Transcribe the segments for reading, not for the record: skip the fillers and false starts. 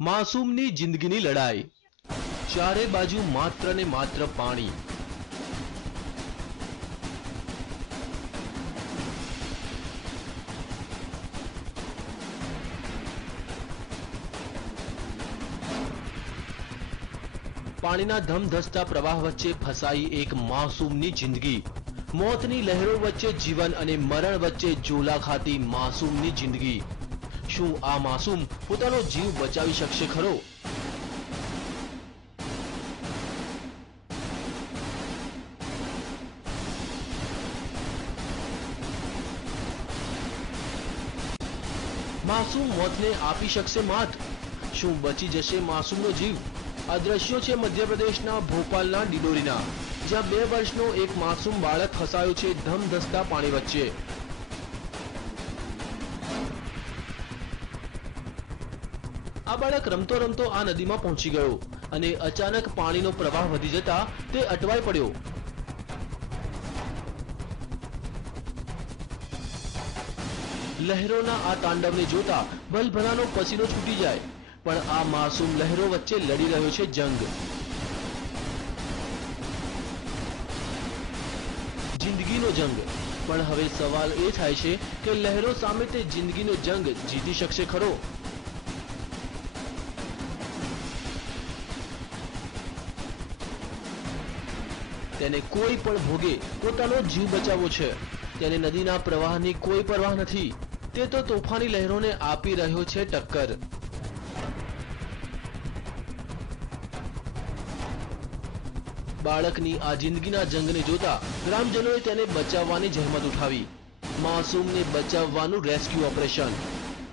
માસૂમની જિંદગીની લડાઈ, ચારે બાજુ માત્ર ને માત્ર પાણી। પાણીના ધમધસતા પ્રવાહ વચ્ચે ફસાઈ એક માસૂમની જિંદગી। મોતની લહેરો વચ્ચે જીવન અને મરણ વચ્ચે ઝોલા ખાતી માસૂમની જિંદગી। શું આ માસૂમ પોતાનો જીવ બચાવી શકશે ખરો? માસૂમ મોતને આપી શકશે માત? શું બચી જશે માસૂમનો જીવ? આ દ્રશ્યો છે મધ્યપ્રદેશના ભોપાલના ડિડોરીના, જ્યાં 2 વર્ષનો એક માસૂમ બાળક ફસાયો છે ધમધસતા પાણી વચ્ચે। આ બાળક રમતો રમતો આ નદીમાં પહોંચી ગયો અને અચાનક પાણીનો પ્રવાહ વધી જતા તે અટવાઈ પડ્યો। લહેરોના આ તાંડવને જોતા ભલભલાનો પસીનો છૂટી જાય, પણ આ માસૂમ લહેરો વચ્ચે લડી રહ્યો છે જંગ। જિંદગીનો જંગ। પણ હવે સવાલ એ થાય છે કે લહેરો સામે તે જિંદગીનો જંગ જીતી શકશે ખરો? તેને કોઈ પણ ભોગે પોતાનો જીવ બચાવવો છે। તેને નદીના પ્રવાહની કોઈ પરવાહ નથી। તે તો તોફાની લહેરોને આપી રહ્યો છે ટક્કર। બાળકની આ જિંદગીના જંગને જોતા ગ્રામજનોએ તેને બચાવવાની જહેમત ઉઠાવી। માસૂમને બચાવવાનું રેસ્ક્યુ ઓપરેશન।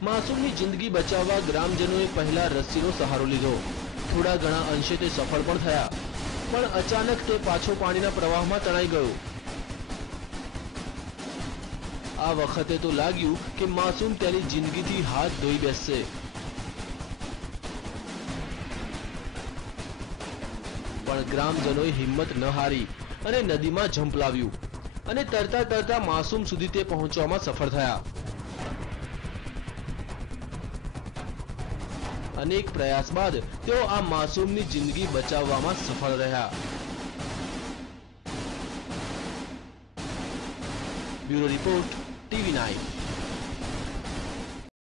માસૂમની જિંદગી બચાવવા ગ્રામજનોએ પહેલા રસ્સીનો સહારો લીધો। થોડા ઘણા અંશે તે સફળ પણ થયા, પણ અચાનક તે પાછો પાણીના પ્રવાહમાં તણાઈ ગયો। આ વખતે તો લાગ્યું કે માસૂમ તેની જિંદગીથી હાથ ધોઈ બેસશે, પણ ગ્રામજનોએ હિંમત ન હારી અને નદીમાં ઝંપલાવ્યું અને તરતા તરતા માસૂમ સુધી તે પહોંચવામાં સફળ થયા। અનેક પ્રયાસ બાદ તેઓ આ માસૂમની જિંદગી બચાવવામાં સફળ રહ્યા। Bureau report, TV9।